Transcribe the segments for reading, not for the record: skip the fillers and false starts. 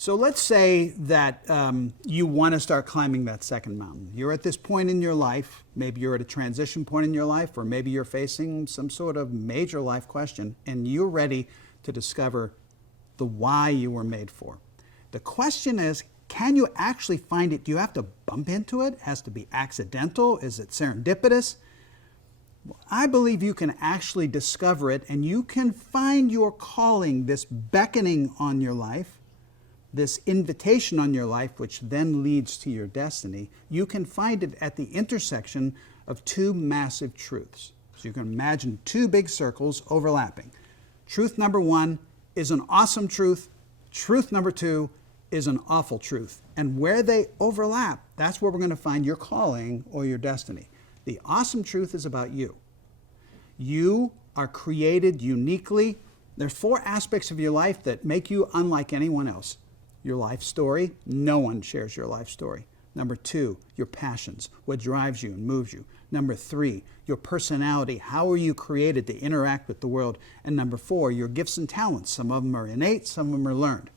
So let's say that you want to start climbing that second mountain. You're at this point in your life, maybe you're at a transition point in your life, or maybe you're facing some sort of major life question, and you're ready to discover the why you were made for. The question is, can you actually find it? Do you have to bump into it? It has to be accidental? Is it serendipitous? I believe you can actually discover it, and you can find your calling, this beckoning on your life, this invitation on your life, which then leads to your destiny. You can find it at the intersection of two massive truths. So you can imagine two big circles overlapping. Truth number one is an awesome truth. Truth number two is an awful truth. And where they overlap, that's where we're going to find your calling or your destiny. The awesome truth is about you. You are created uniquely. There's four aspects of your life that make you unlike anyone else. Your life story, no one shares your life story. Number two, your passions, what drives you and moves you. Number three, your personality, how are you created to interact with the world? And number four, your gifts and talents. Some of them are innate, some of them are learned.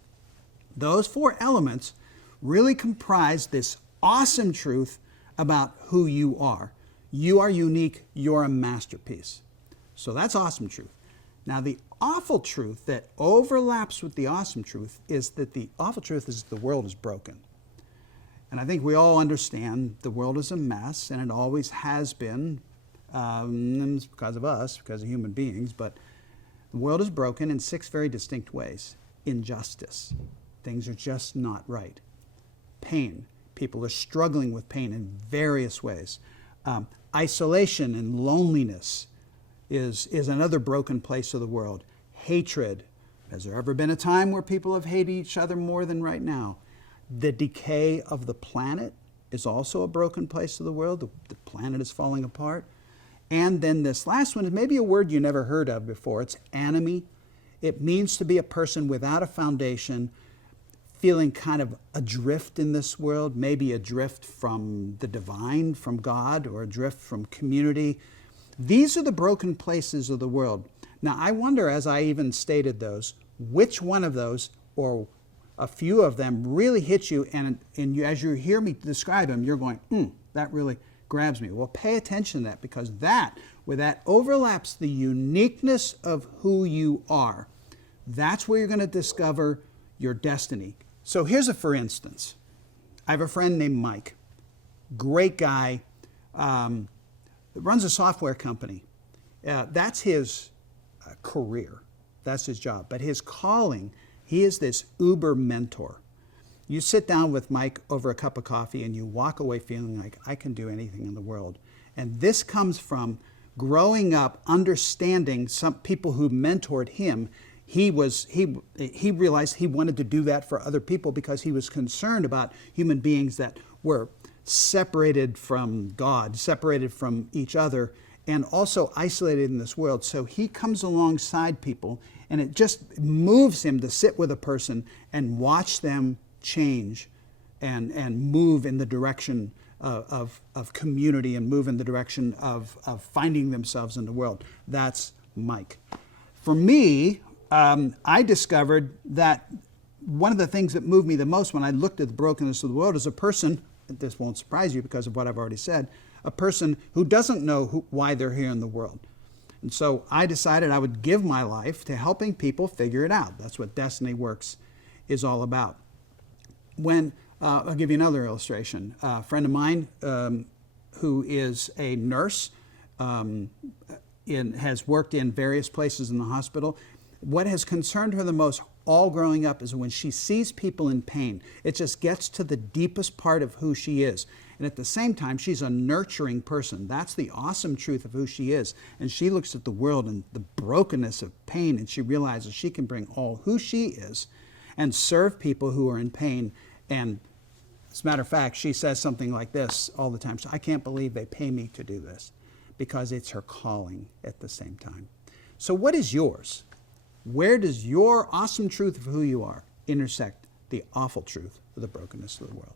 Those four elements really comprise this awesome truth about who you are. You are unique, you're a masterpiece. So that's awesome truth. Now the awful truth that overlaps with the awesome truth is that the awful truth is the world is broken. And I think we all understand the world is a mess, and it always has been, and it's because of us, because of human beings, but the world is broken in six very distinct ways. Injustice. Things are just not right. Pain. People are struggling with pain in various ways. Isolation and loneliness is another broken place of the world. Hatred. Has there ever been a time where people have hated each other more than right now? The decay of the planet is also a broken place of the world. The planet is falling apart. And then this last one is maybe a word you never heard of before. It's anomie. It means to be a person without a foundation, feeling kind of adrift in this world, maybe adrift from the divine, from God, or adrift from community. These are the broken places of the world. Now, I wonder, as I even stated those, which one of those, or a few of them, really hit you, and as you hear me describe them, you're going, that really grabs me. Well, pay attention to that, because where that overlaps the uniqueness of who you are, that's where you're going to discover your destiny. So here's a for instance. I have a friend named Mike, great guy, runs a software company. That's his career. That's his job. But his calling, he is this uber mentor. You sit down with Mike over a cup of coffee and you walk away feeling like, I can do anything in the world. And this comes from growing up, understanding some people who mentored him. He realized he wanted to do that for other people because he was concerned about human beings that were separated from God, separated from each other, and also isolated in this world. So he comes alongside people, and it just moves him to sit with a person and watch them change and move in the direction of community, and move in the direction of finding themselves in the world. That's Mike. For me, I discovered that one of the things that moved me the most when I looked at the brokenness of the world is a person, this won't surprise you because of what I've already said, a person who doesn't know why they're here in the world. And so I decided I would give my life to helping people figure it out. That's what Destiny Works is all about. I'll give you another illustration. A friend of mine who is a nurse, has worked in various places in the hospital. What has concerned her the most all growing up is when she sees people in pain, it just gets to the deepest part of who she is. And at the same time, she's a nurturing person. That's the awesome truth of who she is. And she looks at the world and the brokenness of pain, and she realizes she can bring all who she is and serve people who are in pain. And as a matter of fact, she says something like this all the time. So I can't believe they pay me to do this, because it's her calling at the same time. So what is yours? Where does your awesome truth of who you are intersect the awful truth of the brokenness of the world?